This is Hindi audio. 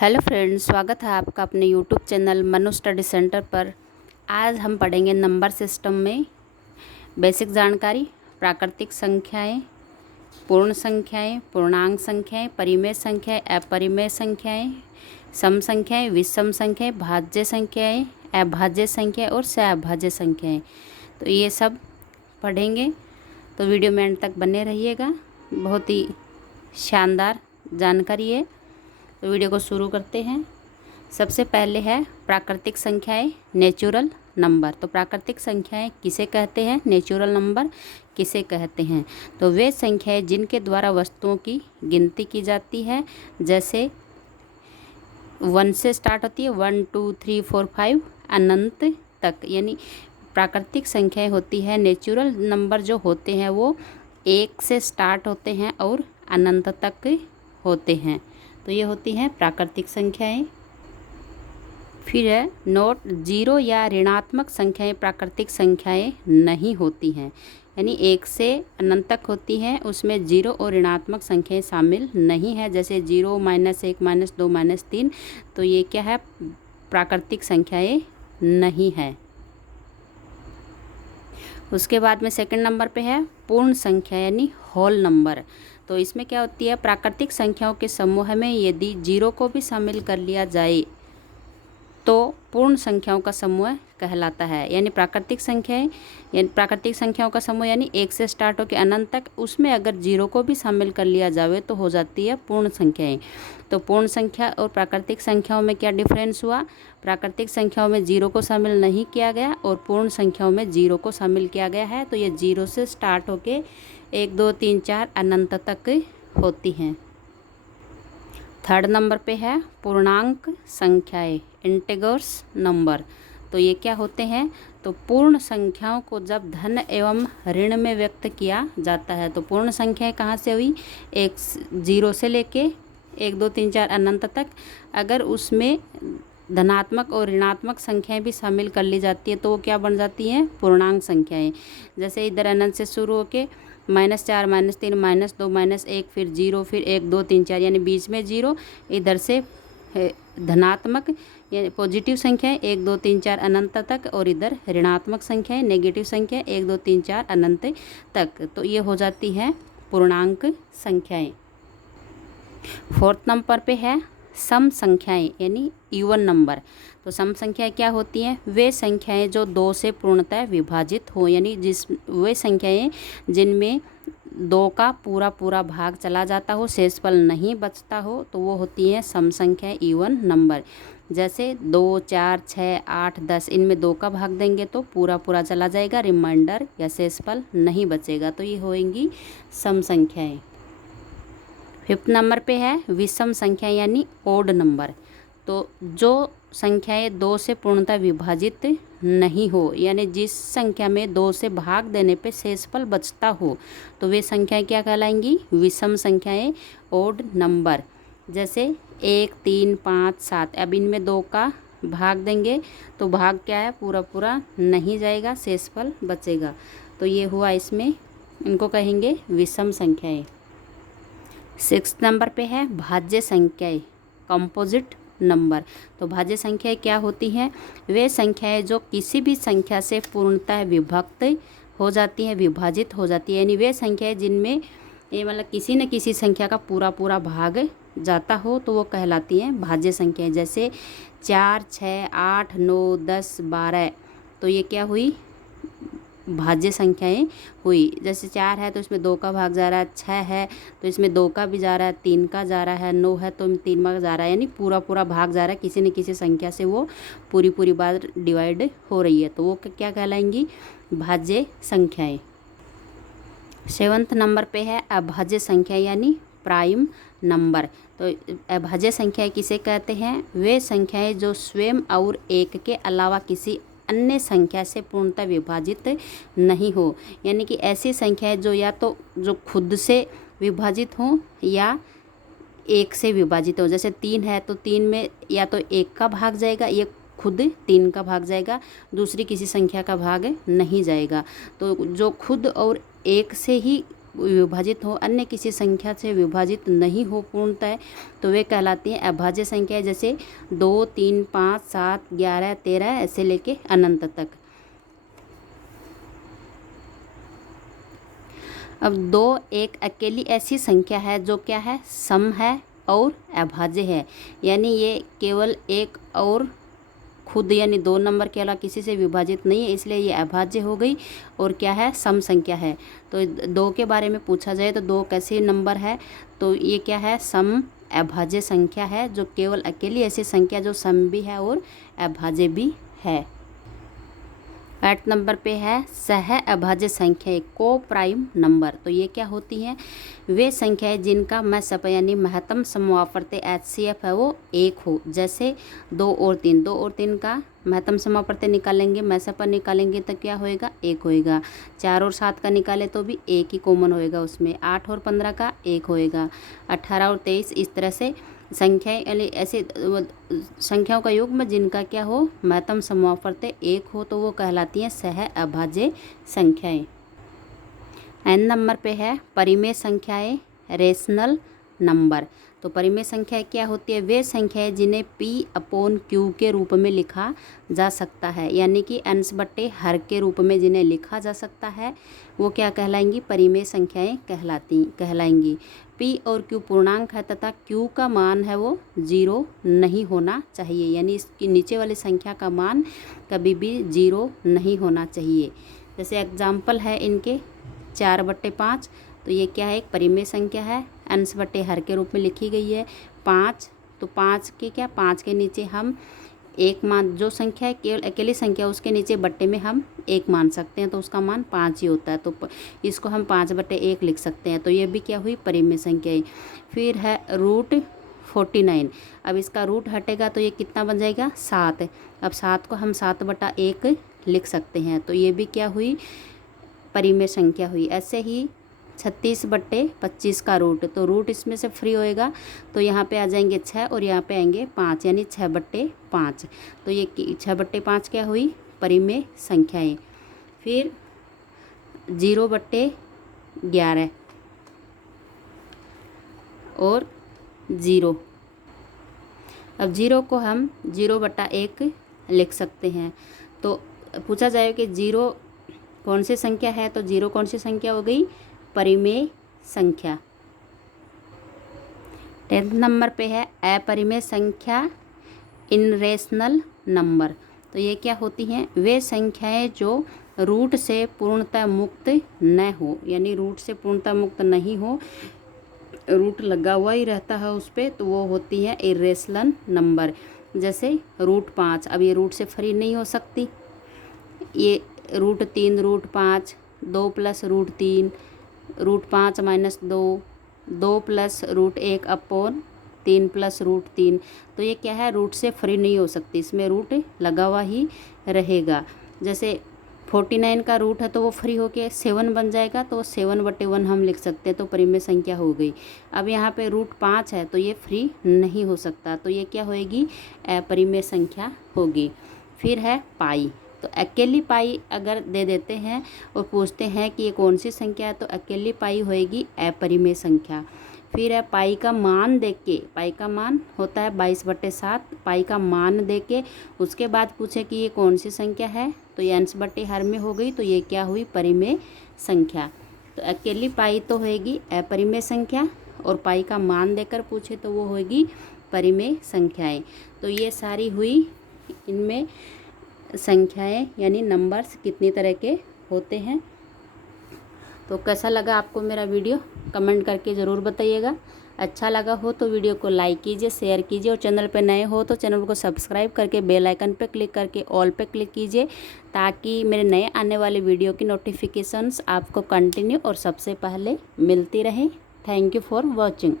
हेलो फ्रेंड्स, स्वागत है आपका अपने YouTube channel Manu study centre पर। आज हम पढ़ेंगे नंबर सिस्टम में बेसिक जानकारी, प्राकृतिक संख्याएं, पूर्ण संख्याएं, पूर्णांक संख्याएं, परिमेय संख्याएं, अपरिमेय संख्याएं, सम संख्याएं, विषम संख्याएं, भाज्य संख्याएं, अभाज्य संख्याएं और सहअभाज्य संख्याएं। तो ये सब पढ़ेंगे, तो वीडियो में एंड तक बने रहिएगा। बहुत ही शानदार जानकारी है। तो वीडियो को शुरू करते हैं। सबसे पहले है प्राकृतिक संख्याएं, नेचुरल नंबर। तो प्राकृतिक संख्याएं किसे कहते हैं, नेचुरल नंबर किसे कहते हैं? तो वे संख्याएं जिनके द्वारा वस्तुओं की गिनती की जाती है, जैसे 1 से स्टार्ट होती है, 1 2 3 4 5 अनंत तक, यानी प्राकृतिक संख्याएं होती है। नेचुरल नंबर जो होते हैं वो 1 से स्टार्ट होते हैं और अनंत तक होते हैं। तो ये होती हैं प्राकृतिक संख्याएं। फिर है नोट, जीरो या ऋणात्मक संख्याएं प्राकृतिक संख्याएं नहीं होती हैं, यानी 1 से अनंत तक होती हैं, उसमें जीरो और ऋणात्मक संख्याएं शामिल नहीं है। जैसे 0, -1, -2, -3, तो ये क्या है, प्राकृतिक संख्याएं नहीं है। उसके बाद में सेकंड नंबर पे है पूर्ण संख्या यानी होल नंबर। तो इसमें क्या होती है, प्राकृतिक संख्याओं के समूह में यदि जीरो को भी शामिल कर लिया जाए तो पूर्ण संख्याओं का समूह कहलाता है। यानी प्राकृतिक संख्याओं का समूह यानी 1 से स्टार्ट होकर अनंत तक, उसमें अगर जीरो को भी शामिल कर लिया जाए तो हो जाती है पूर्ण संख्याएं। तो पूर्ण संख्या और प्राकृतिक संख्याओं में क्या डिफरेंस हुआ? प्राकृतिक संख्याओं में जीरो को शामिल नहीं किया गया और पूर्ण संख्याओं में जीरो को शामिल किया गया है। तो ये जीरो से स्टार्ट होके 1 2 3 4 अनंत तक होती हैं। थर्ड नंबर पे है पूर्णांक संख्याएं, इंटीजर्स नंबर। तो ये क्या होते हैं? तो पूर्ण संख्याओं को जब धन एवं ऋण में व्यक्त किया जाता है। तो पूर्ण संख्याएं कहाँ से हुई? 0 से लेके 1 2 3 4 अनंत तक। अगर उसमें धनात्मक और ऋणात्मक संख्याएं भी शामिल कर ली जाती है तो वो क्या बन जाती हैं? पूर्णांक संख्याएं। जैसे इधर अनंत से शुरू होके -4, -3, -2, -1, फिर 0, फिर 1 2 3 4, यानी बीच में 0। इधर से धनात्मक यानी पॉजिटिव संख्याएं 1 2 3 4 अनंत तक, और इधर ऋणात्मक संख्याएं नेगेटिव संख्या 1 2 3 4 अनंत तक। तो ये हो जाती है पूर्णांक संख्याएं। फोर्थ नंबर पे है सम संख्याएं यानी इवन नंबर। तो सम संख्याएं क्या होती हैं? वे संख्याएं जो 2 से पूर्णतः विभाजित हो, यानी वे संख्याएं जिनमें 2 का पूरा भाग चला जाता हो, शेषफल नहीं बचता हो, तो वो होती हैं सम संख्याएं, इवन नंबर। जैसे 2 4 6 8 10, इनमें 2 का भाग देंगे तो पूरा चला जाएगा, रिमाइंडर या शेषफल नहीं बचेगा। तो ये होंगी सम संख्याएं। फिफ्थ नंबर पे है विषम संख्या यानी ओड नंबर। तो जो संख्याएं 2 से पूर्णतः विभाजित नहीं हो, यानी जिस संख्या में 2 से भाग देने पे शेषफल बचता हो, तो वे संख्याएं क्या कहलाएंगी? विषम संख्याएं, ओड नंबर। जैसे 1 3 5 7, अब इनमें 2 का भाग देंगे तो भाग क्या है? पूरा नहीं जाएगा, शेषफल बचेगा। तो ये हुआ, इसमें इनको कहेंगे विषम संख्याएं। सिक्स्थ नंबर पे है भाज्य संख्याएं, कंपोजिट नंबर। तो भाज्य संख्याएं क्या होती हैं? वे संख्याएं जो किसी भी संख्या से पूर्णतः विभक्त हो जाती हैं, विभाजित हो जाती है, यानी वे संख्याएं जिनमें ये मतलब किसी न किसी संख्या का पूरा भाग जाता हो, तो वो कहलाती हैं भाज्य संख्याएं। जैसे 4 6 8 9 10 12, तो ये क्या हुई? भाज्य संख्याएं हुई। जैसे 4 है तो इसमें 2 का भाग जा रहा है, 6 है तो इसमें 2 का भी जा रहा है, 3 का जा रहा है, 9 है तो 3 का जा रहा है, यानी पूरा भाग जा रहा है, किसी न किसी संख्या से वो पूरी बार डिवाइड हो रही है, तो वो क्या कहलाएंगी? भाज्य संख्याएं। 7th नंबर पे है अभाज्य संख्या यानी प्राइम नंबर। तो अभाज्य संख्याएं किसे कहते हैं? वे संख्याएं जो स्वयं और 1 के अलावा किसी अन्य संख्या से पूर्णतः विभाजित नहीं हो, यानी कि ऐसी संख्याएं जो या तो जो खुद से विभाजित हों या 1 से विभाजित हो। जैसे 3 है तो 3 में या तो 1 का भाग जाएगा, ये खुद 3 का भाग जाएगा, दूसरी किसी संख्या का भाग नहीं जाएगा। तो जो खुद और 1 से ही विभाजित हो, अन्य किसी संख्या से विभाजित नहीं हो पूर्णतः, तो वे कहलाती हैं अभाज्य संख्या। जैसे 2, 3, 5, 7, 11, 13 ऐसे लेके अनंत तक। अब 2 एक अकेली ऐसी संख्या है जो क्या है, सम है और अभाज्य है, यानी ये केवल एक और खुद यानी 2 नंबर के अलावा किसी से विभाजित नहीं है, इसलिए ये अभाज्य हो गई और क्या है, सम संख्या है। तो 2 के बारे में पूछा जाए तो 2 कैसे नंबर है, तो ये क्या है, सम अभाज्य संख्या है, जो केवल अकेली ऐसी संख्या जो सम भी है और अभाज्य भी है। 8 नंबर पे है सह अभाज्य संख्याएं, को प्राइम नंबर। तो ये क्या होती हैं, वे संख्याएं जिनका MSP यानी महत्तम समवर्ती HCF है वो 1 हो। जैसे 2 और 3, 2 और 3 का महत्तम समवर्ती निकालेंगे, MSP निकालेंगे तो क्या होएगा, 1 होएगा। 4 और 7 का निकाले तो भी 1 ही कॉमन होएगा उसमें। 8 और 15 का 1 होएगा। 18 और 23 इस तरह से संख्याएं यानी ऐसे संख्याओं का युग्म जिनका क्या हो, महत्तम समवर्ती 1 हो, तो वो कहलाती हैं सह अभाज्य संख्याएं। n नंबर पे है परिमेय संख्याएं, रेशनल नंबर। तो परिमेय संख्या क्या होती है, वे संख्याएं जिन्हें P/Q के रूप में लिखा जा सकता है, यानी कि अंश बट्टे हर के रूप में जिन्हें लिखा जा सकता है वो क्या कहलाएंगी, परिमेय संख्याएं कहलाएंगी। P और Q पूर्णांक है तथा Q का मान है वो 0 नहीं होना चाहिए, यानी इसकी नीचे वाली संख्या का मान कभी भी 0 नहीं होना चाहिए। जैसे एग्जाम्पल है इनके 4/5, तो ये क्या है, एक परिमेय संख्या है, अंश बट्टे हर के रूप में लिखी गई है। 5, तो 5 के नीचे हम 1 मान, जो संख्या है केवल अकेली संख्या उसके नीचे बट्टे में हम 1 मान सकते हैं, तो उसका मान 5 ही होता है, तो इसको हम 5/1 लिख सकते हैं। तो ये भी क्या हुई, परिमेय संख्या है। फिर है √49, अब इसका रूट हटेगा तो ये कितना बन जाएगा, 7। अब 7 को हम 7/1 लिख सकते हैं, तो ये भी क्या हुई, परिमेय संख्या हुई। ऐसे ही 36/25 का रूट, तो रूट इसमें से फ्री होएगा, तो यहाँ पे आ जाएंगे 6 और यहाँ पे आएंगे 5, यानी 6/5। तो ये 6/5 क्या हुई, परिमेय संख्याएं। फिर 0/11 और 0। अब 0 को हम 0/1 लिख सकते हैं। तो पूछा जाए कि 0 कौन सी संख्या है, तो 0 कौन सी संख्या हो गई, परिमेय संख्या। 10 नंबर पे है अपरिमेय संख्या, इनरेशनल नंबर। तो ये क्या होती हैं, वे संख्याएं जो रूट से पूर्णतः मुक्त न हो, यानी रूट से पूर्णतः मुक्त नहीं हो, रूट लगा हुआ ही रहता है उस पर, तो वो होती है इरेशनल नंबर। जैसे √5, अब ये रूट से फ्री नहीं हो सकती, ये √3, √5, 2 + √3, √5 - 2, 2 + √1 अपॉन 3 + √3। तो ये क्या है, रूट से फ्री नहीं हो सकती, इसमें रूट लगा हुआ ही रहेगा। जैसे 49 का रूट है तो वो फ्री होके 7 बन जाएगा, तो 7/1 हम लिख सकते हैं, तो परिमेय संख्या हो गई। अब यहाँ पे √5 है तो ये फ्री नहीं हो सकता, तो ये क्या होएगी, अपरिमेय संख्या होगी। फिर है पाई, तो अकेली पाई अगर दे देते हैं और पूछते हैं कि ये कौन सी संख्या है, तो अकेली पाई होएगी अपरिमेय संख्या। फिर है पाई का मान देख के, पाई का मान होता है 22/7, पाई का मान दे के उसके बाद पूछे कि ये कौन सी संख्या है, तो ये अंश बट्टे हर में हो गई, तो ये क्या हुई, परिमेय संख्या। तो अकेली पाई तो होएगी अपरिमेय संख्या, और पाई का मान देकर पूछे तो वो होएगी परिमेय संख्याएं। तो ये सारी हुई इनमें संख्याएं, यानी नंबर्स कितनी तरह के होते हैं। तो कैसा लगा आपको मेरा वीडियो, कमेंट करके ज़रूर बताइएगा। अच्छा लगा हो तो वीडियो को लाइक कीजिए, शेयर कीजिए, और चैनल पर नए हो तो चैनल को सब्सक्राइब करके बेल आइकन पर क्लिक करके ऑल पे क्लिक कीजिए, ताकि मेरे नए आने वाले वीडियो की नोटिफिकेशंस आपको कंटिन्यू और सबसे पहले मिलती रहें। Thank you for watching.